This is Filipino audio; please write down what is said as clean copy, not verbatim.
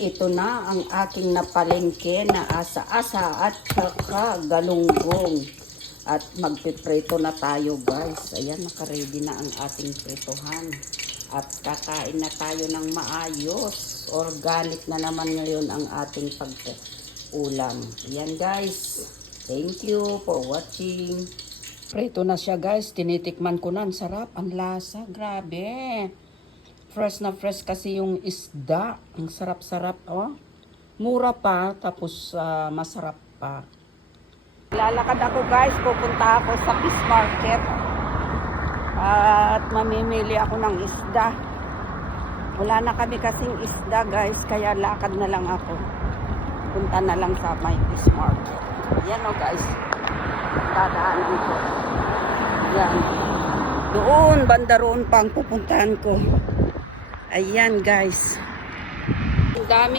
Ito na ang aking napalengke na asa-asa at saka galunggong. At magpiprito na tayo guys. Ayan, nakaready na ang ating prituhan. At kakain na tayo ng maayos. Organic na naman ngayon ang ating pag-ulam. Ayan guys. Thank you for watching. Prito na siya guys. Tinitikman ko na. Ang sarap. Ang lasa. Grabe. Fresh na fresh kasi yung isda. Ang sarap-sarap, oh. Mura pa, tapos masarap pa. Lalakad ako guys, pupunta ako sa fish market. At mamimili ako ng isda. Wala na kami kasing isda guys, kaya lakad na lang ako. Punta na lang sa my fish market. Yan oh guys. Dadaanan ko. Yan. Doon, banda roon pa ang pupuntahan ko. Ayan guys. Ang dami